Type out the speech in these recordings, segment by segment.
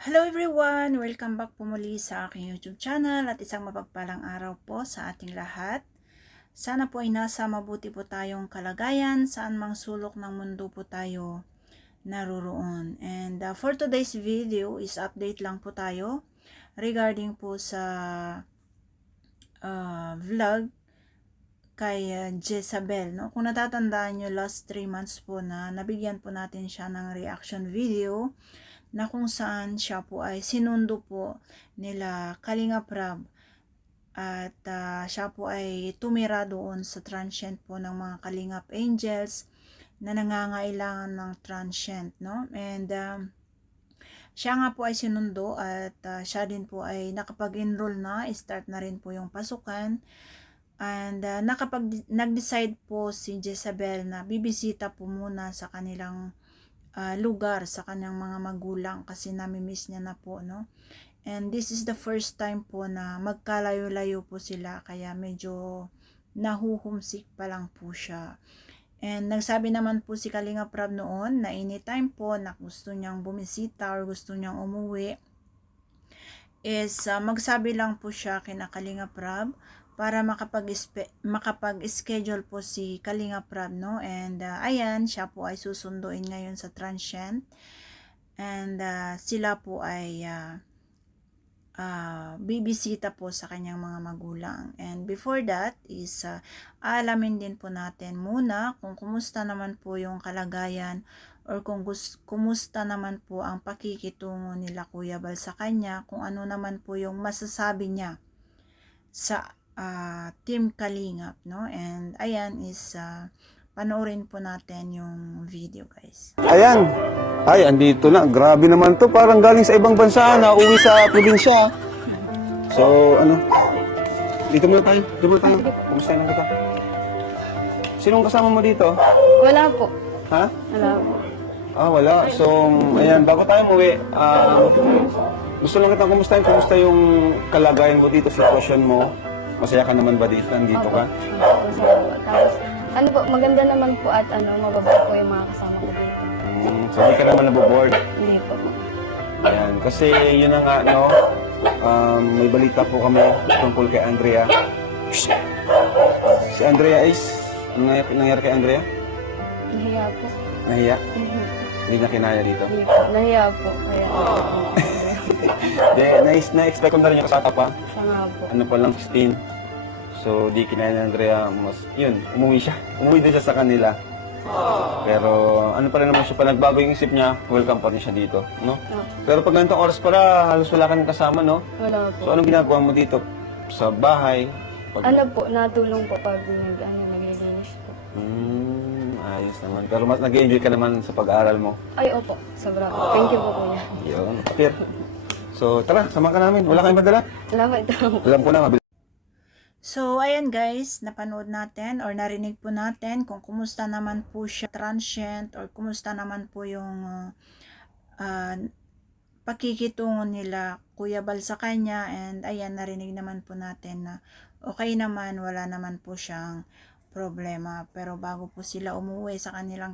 Hello everyone! Welcome back po muli sa aking YouTube channel at isang mapagpalang araw po sa ating lahat. Sana po ay nasa mabuti po tayong kalagayan, saan mang sulok ng mundo po tayo naroroon. And for today's video is update lang po tayo regarding po sa vlog kay Jezabel. No? Kung natatandaan nyo, last 3 months po na nabigyan po natin siya ng reaction video na kung saan siya po ay sinundo po nila Kalinga Prab at siya po ay tumira doon sa transient po ng mga Kalingap Angels na nangangailangan ng transient, no? And siya nga po ay sinundo at siya din po ay nakapag-enroll na, start na rin po yung pasukan. And nag-decide po si Jezabel na bibisita po muna sa kanilang lugar sa kanyang mga magulang kasi nami-miss niya na po, no? And this is the first time po na magkalayo-layo po sila kaya medyo nahuhumsik pa lang po siya. And nagsabi naman po si Kalinga Prab noon na anytime po na gusto niyang bumisita or gusto niyang umuwi is magsabi lang po siya kina Kalinga Prab para makapag-schedule po si Kalinga Prab, no? And ayan, siya po ay susunduin ngayon sa transient. And sila po ay bibisita po sa kanyang mga magulang. And before that is alamin din po natin muna kung kumusta naman po yung kalagayan or kung kumusta naman po ang pakikitungo nila Kuya Bal sa kanya, kung ano naman po yung masasabi niya sa Team Kalingap, no? And ayan is panoorin po natin yung video, guys. Ayan. Ay, andito na. Grabe naman to. Parang galing sa ibang bansa na uwi sa probinsya. So, ano? Dito muna tayo. Dito muna tayo. Kumusta na kita? Sinong kasama mo dito? Wala po. Ha? Wala po. Wala. So, ayan. Bago tayo umuwi, gusto lang kitang kumustahin. Kumusta yung kalagayan mo dito, sitwasyon mo? Masaya ka naman ba dito? Nandito ka? Tapos, ano po, maganda naman po at mababa po yung mga kasama ko dito. So, hindi ka naman naboboard? Hindi po. Ayan. Kasi yun na nga, no? May balita po kami tungkol kay Andrea. Si Andrea is, ano nangyari kay Andrea? Nahiya po. Nahiya? Mhm. Hindi na kinaya dito? Hindi po. Nahiya po. Kaya, Na-expect ko na rin yung kasata pa. siya nga po. Ano pa lang, 16. So, di kinaya ni Andrea. Yun, umuwi siya. Umuwi din siya sa kanila. Pero, ano pa rin naman siya, pa nagbago yung isip niya, welcome pa rin siya dito, no? Pero pag ganitong oras pala, halos wala ka nang kasama, no? Wala po. So, anong ginagawa mo dito? Sa bahay? Ano po, natulong po pag naglilinis po. Ayos naman. Pero mas nag-enjoy ka naman sa pag-aaral mo. Ay, opo. Sobra po. Thank you po, kuya. Yun, kapir. So, tara, sama ka namin. Wala kayong madala? Salamat daw. Alam ko na, mabilis. So, ayan guys, napanood natin or narinig po natin kung kumusta naman po siya transient or kumusta naman po yung pakikitungo nila Kuya Bal sa kanya. And ayan, narinig naman po natin na okay naman, wala naman po siyang problema. Pero bago po sila umuwi sa kanilang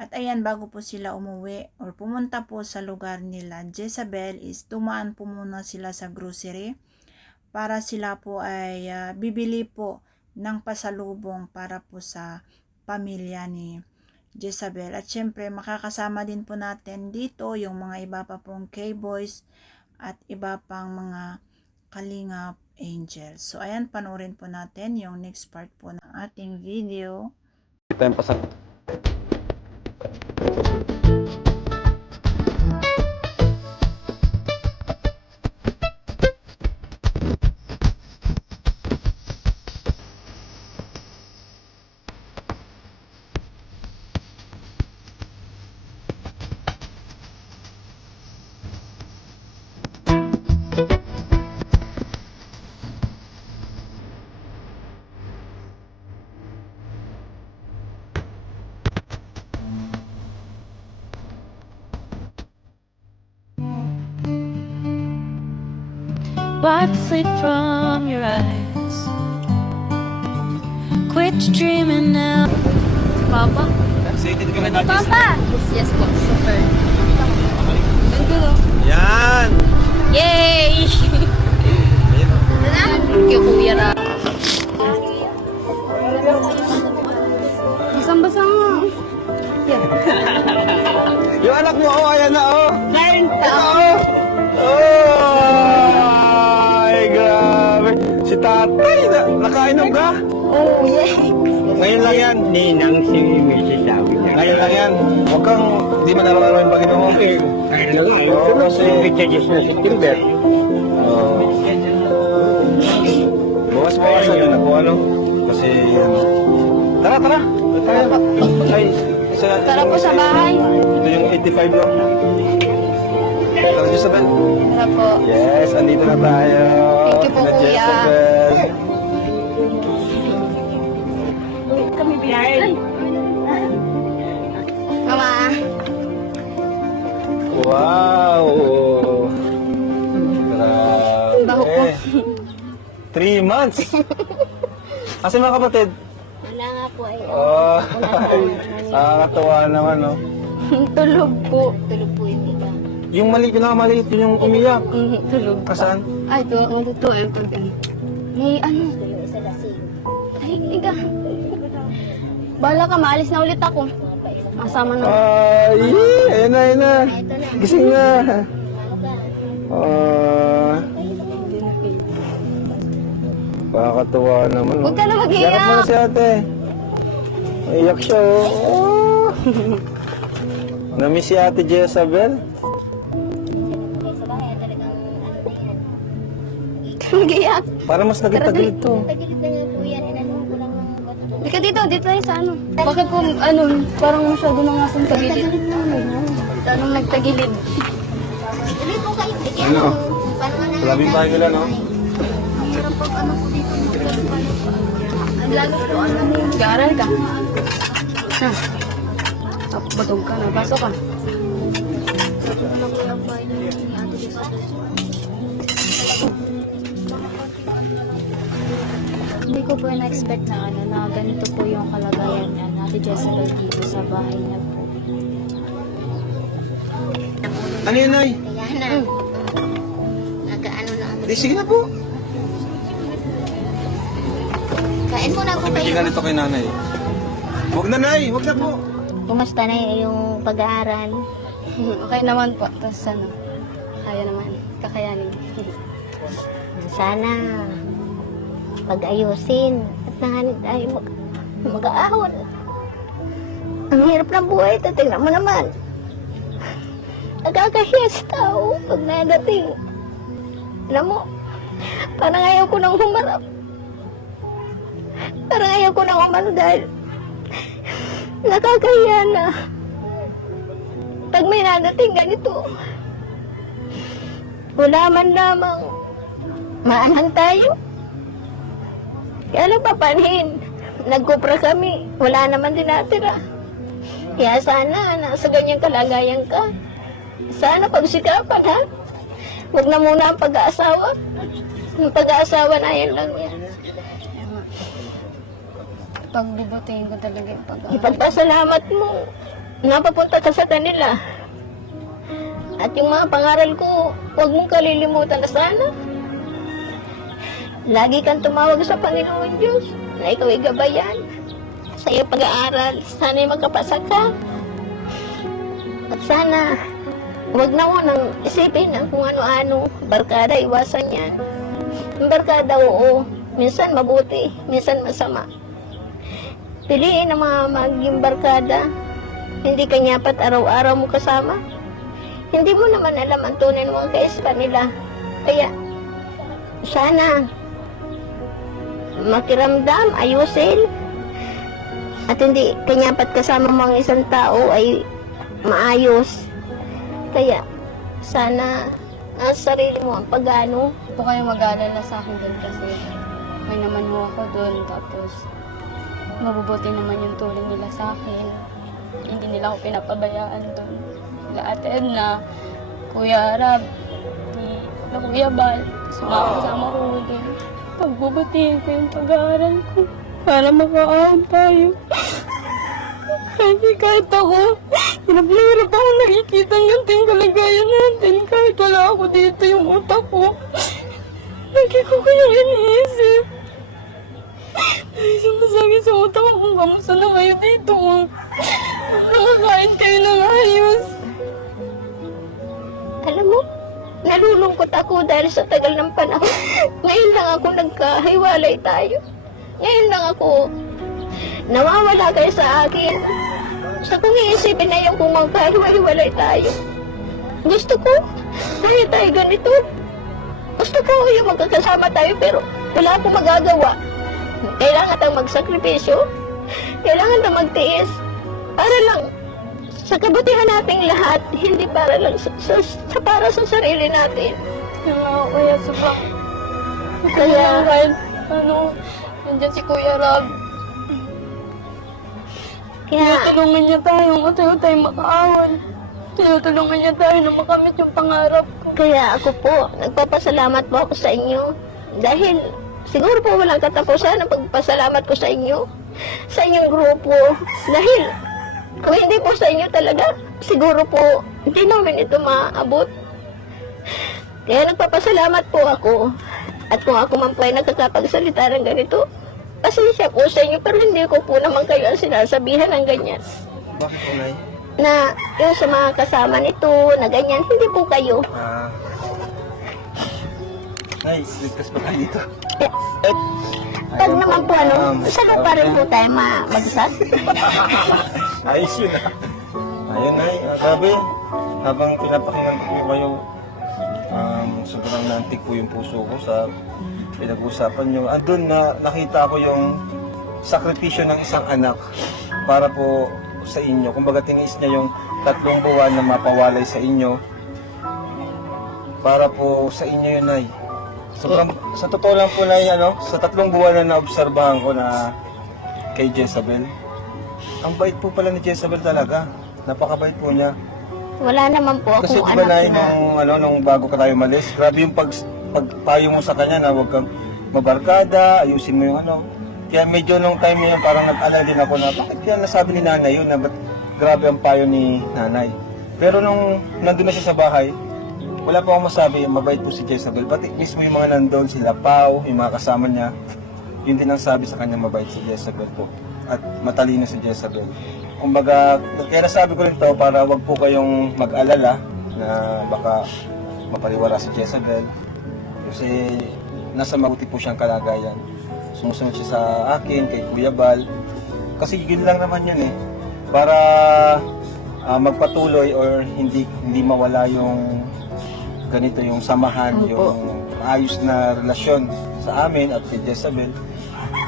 at ayan, bago po sila umuwi or pumunta po sa lugar nila Jezabel is dumaan po muna sila sa grocery para sila po ay bibili po ng pasalubong para po sa pamilya ni Jezabel. At syempre makakasama din po natin dito yung mga iba pa pong K-boys at iba pang mga Kalingap Angels. So ayan, panoorin po natin yung next part po ng ating video. Ito yung pasal. Wipe the sleep from your eyes. Quit dreaming now. Papa? Excited ka na natin. Papa! Yes po, super. Nandun ayan na, oh. Ito, oh. Oh, ay, grabe. Si tatay, nakainom ka? Oh, yeah. Ngayon lang yan. Ninang si Mrs. sabi niya. Ngayon lang yan. Huwag kang, di man araw-araw yung pag-inom mo. Ngayon lang nga. Oo, kasi, Pictures na September. oh. Bawas-bawasan yun ako, ano? Kasi, tara, tara. Tara pa. Ay, isa, Tara po sa bahay. Ito yung 85 lang. Tara, Jezabel. Tara po. Yes, andito na tayo. Thank you po, Kina kuya. Jezabel. Mama. Wow! Grabe. Baho po. 3 months! Kasi mga kapatid? Wala nga po eh. Oh, nakakatawa naman, no? Tulog po. Tulog po yung iba. Yung pinakamaliit, yun yung umiyak. Tulog. Kasaan? Ay, ito. Ito eh. Pag may ano. Ay, iga. Bahala ka, maalis na ulit ako. Masama na. Ay, ayun na, ayun na. Gising na. Nakakatawa naman. Huwag ka na mag-iyak. Yakap mo na si ate. Iyak siya, oh. Namiss si ate Jezabel. Mag-iyak. Para mas naging to. Di ka dito tayo sa ano. Bakit po, ano, parang masyado na nga sa tagilid. Anong nagtagilid? Ano? Labing bahay nila, no? Lalo po, ano, mag-aaral ka. Ha? Batog ka na, pasok ka. Hindi ko po na-expect na na ganito po yung kalagayan na Ate Jezabel dito sa bahay niya po. Ano yun, Nay? Kaya na. Nagkaano na ako. Di, sige na po. Kain muna ako Hindi kayo. ganito kay nanay. Huwag na, Nay. Huwag na po. Kumusta na yung pag-aaral? Okay naman po. Tapos ano, kaya naman. Kakayanin. Sana pag-ayusin at nanganit tayo mag-aahon. Ang hirap ng buhay ito. Tingnan mo naman. Nagkakahiya sa tao pag nadating. Alam mo, parang ayaw ko nang humarap. Parang ayaw ko nang umano dahil nakakahiya na. Pag may nadating ganito, wala man lamang maanhan tayo. Kaya lang papanhin, nagkupra kami, wala naman din natira. Kaya sana, nasa ganyang kalagayan ka. Sana pagsikapan, ha? Huwag na muna ang pag-aasawa. Ang pag-aasawa na yan lang yan. Pagbibutin ko talaga yung pag-aaral. Ipagpasalamat mo. Napapunta ka sa kanila. At yung mga pangaral ko, huwag mong kalilimutan na sana. Lagi kang tumawag sa Panginoon Diyos na ikaw ay gabayan sa iyong pag-aaral. Sana'y magkapasa ka. At sana, huwag na mo nang isipin ang kung ano-ano. Barkada, iwasan yan. Yung barkada, oo. Minsan mabuti, minsan masama. Piliin ang mga maging barkada. Hindi ka nyapat araw-araw mo kasama. Hindi mo naman alam ang tunay ng mga kaispan nila. Kaya, sana, makiramdam, ayusin. At hindi kanyapat kasama mga isang tao ay maayos. Kaya, sana, nasa sarili mo ang pag-ano. Po kayo mag-aalala sa akin din kasi may naman mo ako doon. Tapos, mabubuti naman yung tulong nila sa akin. Hindi nila ako pinapabayaan doon. Sila Ate Edna, Kuya Rab, na Kuya Bal, kasama ko doon. Pagbubutihin ko yung pag-aaral ko para makaahon tayo. Kasi kahit ako, hirap na hirap ako nakikita ng ganting kalagayan natin. Kahit wala ako dito yung utak ko. Lagi ko kayong iniisip. Isang masakit sa utak ko kung kamusta na kayo dito. Nakakain kayo ng ayos. Alam mo, nalulungkot ako dahil sa tagal ng panahon. Ngayon lang ako nagkahiwalay tayo. Ngayon lang ako nawawala kayo sa akin. Sa kung iisipin na yung kung magkahiwalay tayo. Gusto ko, kaya tayo ganito. Gusto ko yung magkakasama tayo pero wala akong magagawa. Kailangan tayong magsakripisyo. Kailangan tayong magtiis. Para lang sa kabutihan nating lahat, hindi para lang para sa sarili natin. Kaya sobrang Kaya, kahit nandiyan si Kuya Rob. kaya, Tinutulungan niya tayo, matayo tayo makaawan. Tinutulungan niya tayo na makamit yung pangarap ko. kaya ako po, nagpapasalamat po ako sa inyo. Dahil, siguro po walang katapusan ang pagpasalamat ko sa inyo. Sa inyong grupo. Dahil, kung hindi po sa inyo talaga, siguro po, hindi namin ito maabot. Kaya nagpapasalamat po ako. At kung ako man po ay nakakapagsalita ng ganito, pasensya po sa inyo, pero hindi ko po naman kayo ang sinasabihan ng ganyan. Bakit po, Nay? Na yung sa mga kasama nito, na ganyan, hindi po kayo. Nay, ligtas pa kayo dito. Pag naman po sa lupa rin po tayo magsas. Ayos yun ah. Ayun, Nay. Grabe. Habang pinapakinggan ko po kayo, sobrang nantik po yung puso ko sa pinag-usapan nyo. Andun na nakita ko yung sakripisyo ng isang anak para po sa inyo. Kumbaga tiniis niya yung 3 buwan na mapawalay sa inyo para po sa inyo yun, Nay. Sobrang, sa totoo lang po, Nay, sa 3 buwan na naobserbahan ko na kay Jezabel, ang bait po pala ni Jezabel talaga. Napakabait po niya. Wala naman po Kasi akong diba, Nay, anak na. nung bago ka tayo malis, grabe yung pagpayo mo sa kanya na huwag kang mabarkada, ayusin mo yung Kaya medyo nung time na yun, parang nag-alala din ako na bakit kaya nasabi ni nanay yun na ba't grabe ang payo ni nanay. Pero nung nandun na siya sa bahay, wala pa akong masabi, mabait po si Jezabel. Pati mismo yung mga nandun, sila Pao, yung mga kasama niya, yun din ang sabi sa kanya, mabait si Jezabel po. At matalino si Jezabel. Kumbaga, kaya nasabi ko rin to para wag po kayong mag-alala na baka mapaliwala si Jezabel. Kasi nasa mabuti po siyang kalagayan. Sumusunod siya sa akin, kay Kuya Bal. Kasi yun lang naman yun eh. Para magpatuloy or hindi mawala yung ganito yung samahan, yung ayos na relasyon sa amin at kay Jezabel.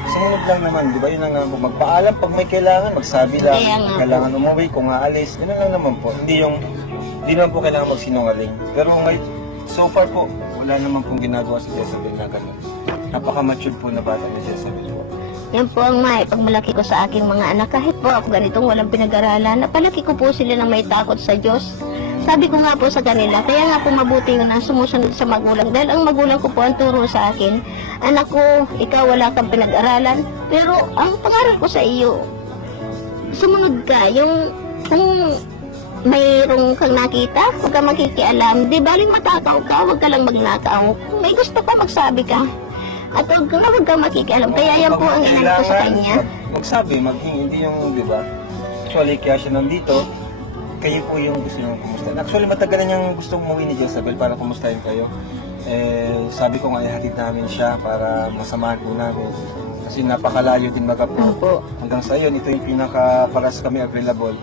Sinunod lang naman, di ba? Yun ang magpaalam pag may kailangan, magsabi lang. Kailangan umuwi, kung aalis, yun lang naman po. Hindi naman po kailangan magsinungaling. Pero so far po, wala naman pong ginagawa si Jezabel na ganun. Napaka-mature po na bata ni Jezabel po. Yan po ang pagmalaki ko sa aking mga anak. Kahit po ako ganitong walang pinag-aralan, napalaki ko po sila na may takot sa Diyos. Sabi ko nga po sa kanila, kaya nga po mabuti na sumusunod sa magulang. Dahil ang magulang ko po ang turo sa akin, anak ko, ikaw wala kang pinag-aralan, pero ang pangarap ko sa iyo, sumunod ka. Yung kung mayroong kang nakita, huwag ka makikialam. Di baling matakaw ka, huwag ka lang magnakaw. Kung may gusto ka, magsabi ka. At huwag kang makikialam. Kaya yan po ang inano ko sa kanya. Magsabi, hindi yung, di ba? Actually, kaya siya nandito, kayo po yung gusto niyong kumustahin. Actually, matagal na niyang gusto umuwi ni Jezabel para kumustahin kayo. Sabi ko nga, ihatid namin siya para masamahan po namin. Kasi napakalayo din po. Hanggang sa yun, ito yung pinaka-paras kami available.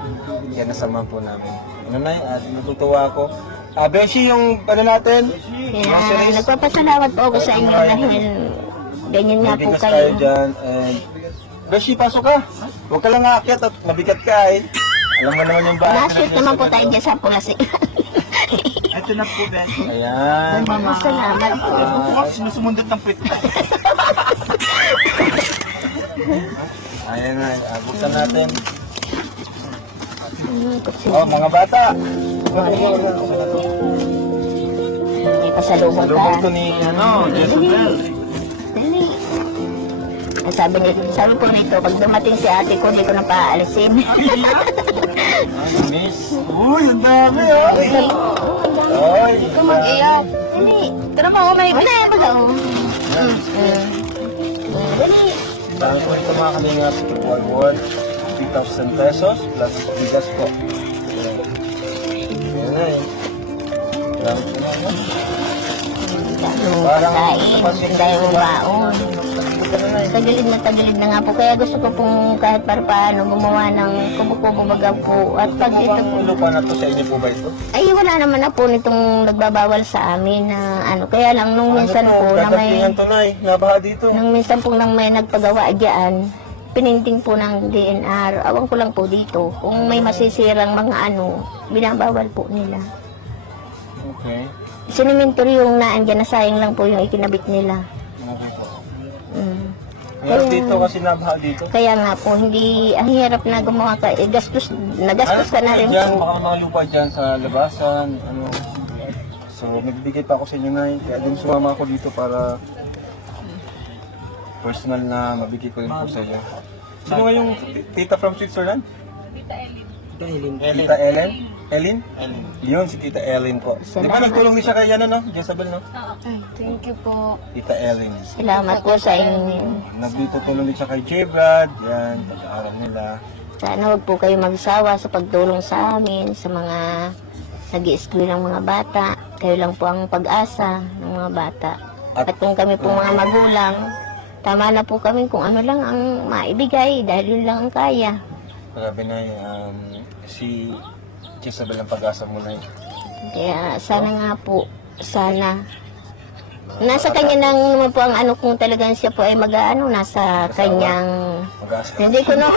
Kaya nasamahan po namin. Natutuwa ako. Beshi, yung natin? Kaya nagpapasalamat po ako sa inyo dahil ganyan nga po Mabigas kayo. tayo dyan. Beshi, pasok ka. Huwag ka lang aakyat at mabigat ka eh. Alam mo naman yung bahay. Last naman po tayo dyan sa Pulasi. Ito na po, Ben. Ayan. Salamat po. Sinusumundot ng pwit na. Ayan na. Buksan natin. Oh, mga bata. May pasalubong Salubong ka. to ni, Jezabel. Sabi po nito, pag dumating si ate ko, hindi ko na paalisin. Miss. Uy, ang dami, oh. Ay, Ikaw mag-iyak. Dali. Pero pa, may gusto. Dali. Saan ko ito mga kalingap, ito po ay worth 3,000 pesos plus bigas po. Ayan na eh. Dami ko na. Parang kain, dahil umaon. Tagilid na nga po. Kaya gusto ko pong kahit para paano gumawa ng kubo-kubo baga po. At pag ito po, Lupa na to sa inyo po ba ito? ay wala naman na po nitong nagbabawal sa amin na ano. Kaya lang nung minsan po na may, Dadatingan to na nabaha dito. nung minsan po nang may nagpagawa diyan, pininting po ng DNR. Awang ko lang po dito. Kung may masisirang mga ano, binabawal po nila. Okay. Sinimentor yung naandyan na sayang lang po yung ikinabit nila. Okay po. Mm. Dito kasi nabaha dito. Kaya nga po, hindi, ang hirap na gumawa ka, nagastos ka na rin Diyan, po. baka mga lupa dyan sa labasan, ano. So, nagbibigay pa ako sa inyo, Nay. Kaya din sumama ako dito para personal na mabigay ko rin po sa inyo. Sino nga yung tita from Switzerland? Tita Ellen? Ellen? Yun, si Tita Ellen po. Di ba nagtulong din siya kay ano, no? Jezabel, no? Ay, thank you po. Tita Ellen. Salamat po sa inyo. Nagdito tulong din siya kay J-Brad. Yan, pag-aaral nila. Sana huwag po kayo magsawa sa pagtulong sa amin, sa mga nag-i-school ng mga bata. Kayo lang po ang pag-asa ng mga bata. At kung kami po mga magulang, tama na po kami kung ano lang ang maibigay dahil yun lang ang kaya. Grabe na si Jezabel ang pag-asa mo na yun. Kaya sana nga po, sana. Nasa kanya lang naman po ang ano kung talagang siya po ay mag-ano, nasa kanyang... Pag-asa. Hindi ko naman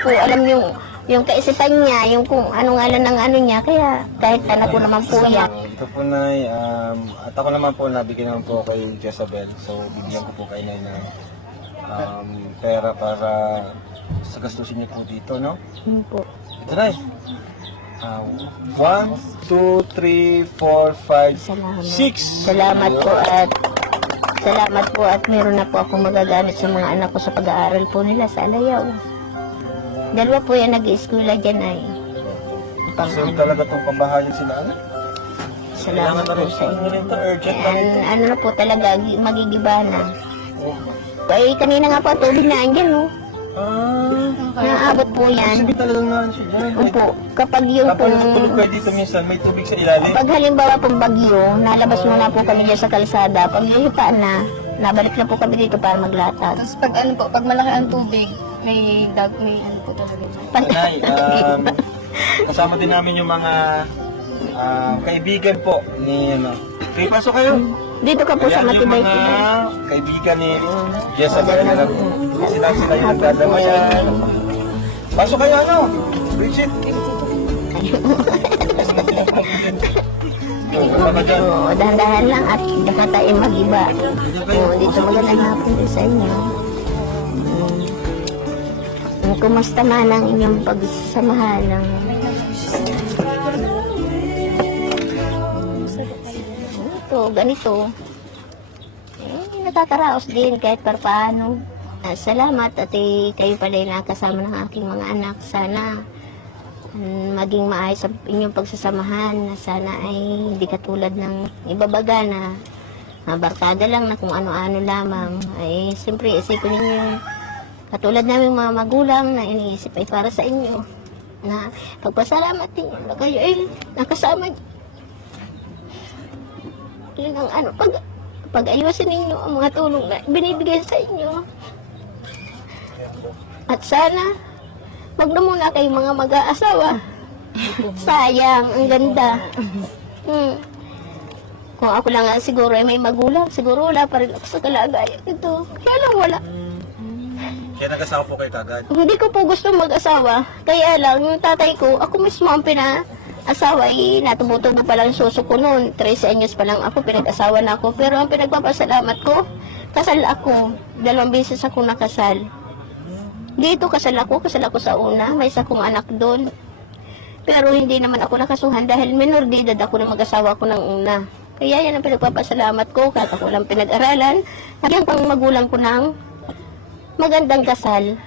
po alam yung kaisipan niya, yung kung anong alam ng ano niya, kaya kahit anak ko naman po yan. Ito po, Nay. At ako naman po, nabigyan naman po kay Jezabel. So, bigyan ko po kay Nay ng pera para sa gastusin niyo po dito, no? Yun po. Ito, Nay. 1, 2, 3, 4, 5, Salamat. 6. Salamat po at meron na po ako magagamit sa mga anak ko sa pag-aaral po nila sa Alayaw. Dalawa po yan nag-i-eskwela dyan ay. So, talaga itong pambahayan sila, ano? Salamat po sa inyo. Ito, urgent na rin. Ano na po talaga, magigiba na. Ay, kanina nga po, tubig na andyan, no? Naabot po yan. Sabi talagang na siya dyan. Opo, kapag yun po, Kapag natulog kayo dito minsan, may tubig sa ilalim. pag halimbawa pong bagyo, nalabas muna po kami dyan sa kalsada. Pag hihipa na, nabalik na po kami dito para maglatag. Tapos pag ano po, pag malaki ang tubig, may ano po talaga. Nay, kasama din namin yung mga kaibigan po ni ano. Okay, pasok kayo. Dito ka po sa Ayan yung Matibay mga po. kaibigan ni Jezabel na sila yung nagdadamayan. Pasok kayo, ano? Bridget. Oo, dahan-dahan lang at baka tayo mag-iba. Oo, dito magandang hapon din sa inyo. Kumusta man ang inyong pagsamahan ng ganito. Nakakaraos din kahit paano. Salamat at kayo pala yung nakasama ng aking mga anak. Sana maging maayos sa inyong pagsasamahan. Sana ay hindi katulad ng ibabaga na barkada lang na kung ano-ano lamang. Ay siyempre isipin ninyo yung katulad namin mga magulang na iniisip ay para sa inyo. Na pagpasalamat din na kayo ay nakasama niyo. Yun ang ano, pag-ayusin ninyo ang mga tulong na binibigay sa inyo. At sana, wag na muna kayong mga mag-aasawa. Sayang, ang ganda. Kung ako lang nga siguro ay may magulang, siguro wala pa rin ako sa kalagayan ito. Kaya lang wala. Kaya nag-asawa po kayo kagad. Hindi ko po gusto mag-asawa. Kaya lang, yung tatay ko, ako mismo ang pina-asawa. Natubo-tubo pa lang suso ko noon. 13 anyos pa lang ako, pinag-asawa na ako. Pero ang pinagpapasalamat ko, kasal ako. 2 beses ako nakasal. Dito kasal ako sa una. May isa kong anak doon. Pero hindi naman ako nakasuhan dahil minor de edad ako na mag-asawa ko ng una. Kaya yan ang pinagpapasalamat ko. Kahit ako lang pinag-aralan, nagyang pang magulang ko ng magandang kasal.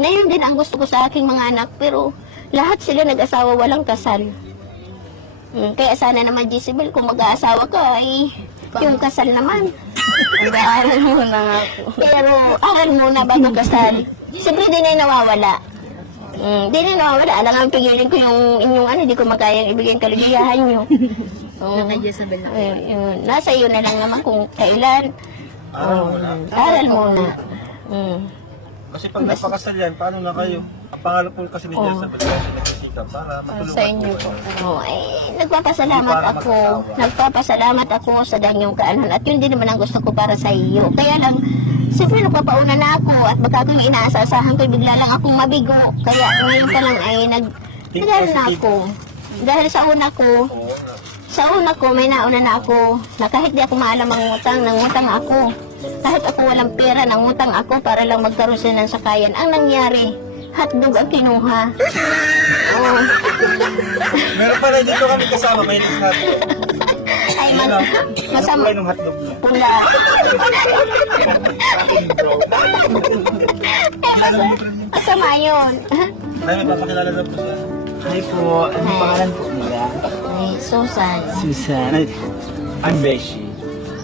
Ngayon din ang gusto ko sa aking mga anak, pero lahat sila nag-asawa walang kasal. Kaya sana naman, Jezabel, kung mag-aasawa ka, ay yung kasal naman. Mag-aaral muna nga po. Pero aral muna bago kasal. Siyempre di na nawawala. Di na nawawala. Alam nga, pigilin ko yung inyong ano, di ko makayang ibigay ang kaligayahan nyo. Oo. Kay Jezebel na. Yun. Nasa iyo na lang naman kung kailan. Aral muna. Kasi pag napakasal yan, paano na kayo? Ang pangalan po kasi ni Jezebel kasi nagsisikap para matulungan Sa inyo po. Oh, nagpapasalamat ako sa danyong kaanan at yun din naman ang gusto ko para sa iyo. Kaya lang, siyempre nagpapauna na ako at baka kung inaasasahan ko, bigla lang akong mabigo. Kaya ngayon pa lang ay nag-ano na ako. Dahil sa una ko, may nauna na ako na kahit di ako maalam ang utang, nangutang ako. Kahit ako walang pera, nangutang ako para lang magkaroon sila ng sakayan. Ang nangyari, hotdog ang kinuha. Oh. Meron pala dito kami kasama, may hotdog. Ay, masama. Kulay ng hotdog niya. Pula. Masama yun. May papakilala na po siya. Hi po, anong pangalan po nila? Ay, Susan. Susan. Ay, I'm Beshi.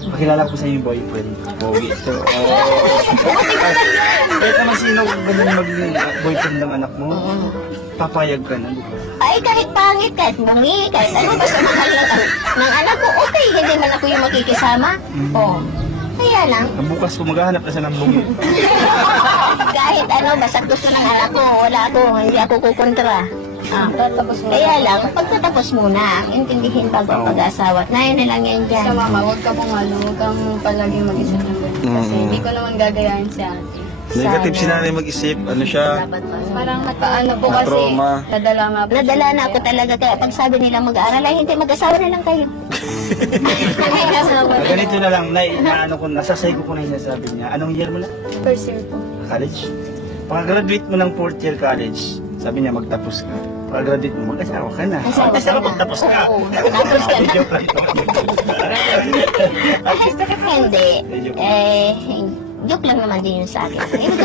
Pakilala po sa inyong boyfriend. Bowie. So, kahit naman sino ganun maging boyfriend ng anak mo, papayag ka na, di ba? Ay, kahit pangit, kahit bumi, kahit ano, basta mahal ng anak ko, okay, hindi man ako yung makikisama. Oh. Kaya lang, Bukas po maghahanap na siya ng bumi. kahit ano, basta gusto ng anak ko, wala ako, hindi ako kukontra. Kaya lang, pagtatapos muna, intindihin bago ang pag-asawa. Nayon na lang yan dyan. Sa mama, huwag ka pong huwag kang palaging mag-isip ng ganun. Kasi hindi ko naman gagayahin si ate. Negative si nanay mag-isip, ano siya? Parang paano po kasi, Trauma. nadala nga po. Nadala na ako talaga, kaya pag sabi nila mag-aaral, ay hindi, mag-asawa na lang kayo. Ganito na lang, naano ko, nasasay ko na yung nasabi niya. Anong year mo na? First year po. College? Pagka-graduate mo ng 4th year college, sabi niya magtapos ka. Pagka-graduate mo, mag-asawa ka na. Asawa Basta ka na. magtapos ka. Oo, tapos ka na. Joke lang ito. Hindi. Joke lang naman din yun sa akin. Ibig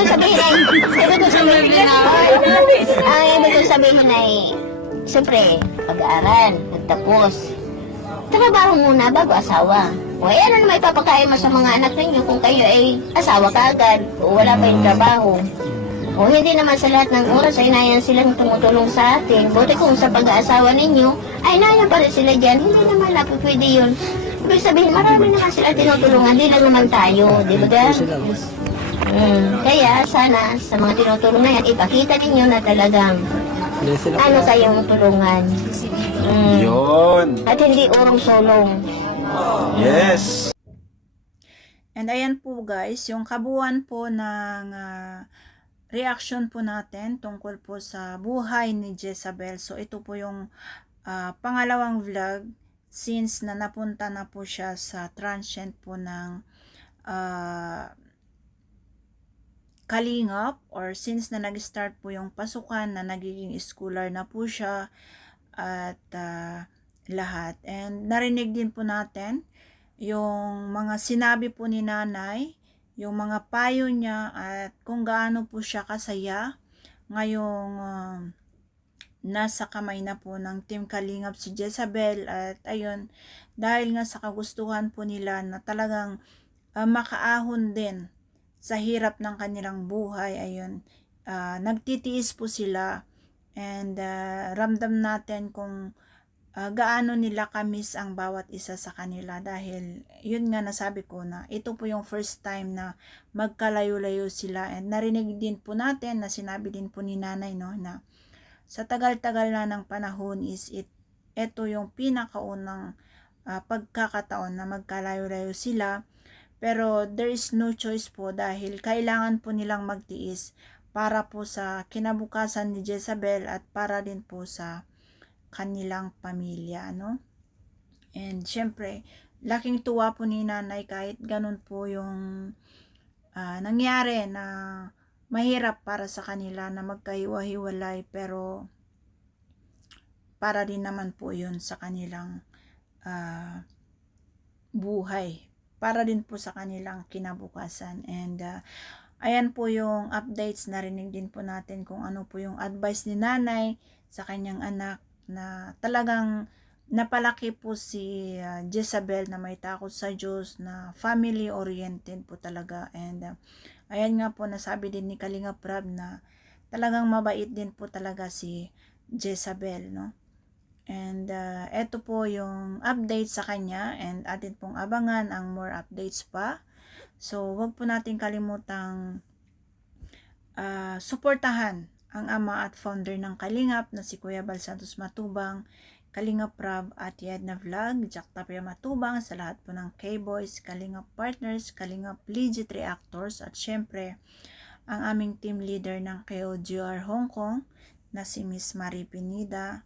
kong sabihin ay, siyempre, pag-aaral, magtapos. Trabaho muna bago asawa. O ano naman ipapakain mo sa mga anak ninyo kung kayo ay asawa ka agad o wala pa yung trabaho. O hindi naman sa lahat ng oras ay nayan silang tumutulong sa atin. Buti kung sa pag-aasawa ninyo, ay nayan pa rin sila dyan. Hindi naman na pwede yun. Ibig sabihin, marami naman sila tinutulungan. Hindi lang naman tayo. Di ba ga? Kaya sana sa mga tinutulong na yan, ipakita ninyo na talagang ano kayong tulungan. Yun. At hindi urong-sulong. Yes. And ayan po guys, yung kabuuan po ng reaction po natin tungkol po sa buhay ni Jezebel. So ito po yung pangalawang vlog since na napunta na po siya sa transient po ng Kalingap, or since na nag-start po yung pasukan na nagiging scholar na po siya at lahat. And narinig din po natin yung mga sinabi po ni nanay, yung mga payo niya at kung gaano po siya kasaya ngayong nasa kamay na po ng Team Kalingap si Jezebel. At ayun, dahil nga sa kagustuhan po nila na talagang makaahon din sa hirap ng kanilang buhay, ayun, nagtitiis po sila. And ramdam natin kung gaano nila kamis ang bawat isa sa kanila, dahil yun nga nasabi ko na ito po yung first time na magkalayo-layo sila. And narinig din po natin na sinabi din po ni nanay, no, na sa tagal-tagal na ng panahon ito yung pinakaunang pagkakataon na magkalayo-layo sila. Pero there is no choice po, dahil kailangan po nilang magtiis para po sa kinabukasan ni Jezebel at para din po sa kanilang pamilya, no? And syempre, laking tuwa po ni nanay kahit ganun po yung nangyari na mahirap para sa kanila na magkahiwa-hiwalay, pero para din naman po yun sa kanilang buhay, para din po sa kanilang kinabukasan. And ayan po yung updates, narinig din po natin kung ano po yung advice ni nanay sa kanyang anak, na talagang napalaki po si Jezebel na may takot sa Diyos, na family oriented po talaga. And ayan nga po, nasabi din ni Kalingap Rab na talagang mabait din po talaga si Jezebel, no? And eto po yung update sa kanya, and atin pong abangan ang more updates pa. So, wag po natin kalimutang suportahan ang ama at founder ng Kalingap na si Kuya Bal Santos Matubang, Kalingap Rab at Yedna Vlog, Jack Tapia Matubang, sa lahat po ng K-Boys, Kalingap Partners, Kalingap Legit Reactors, at syempre ang aming team leader ng KOGR Hong Kong na si Miss Marie Pinida.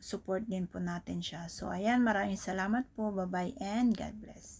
Support din po natin siya. So ayan, maraming salamat po. Bye-bye and God bless.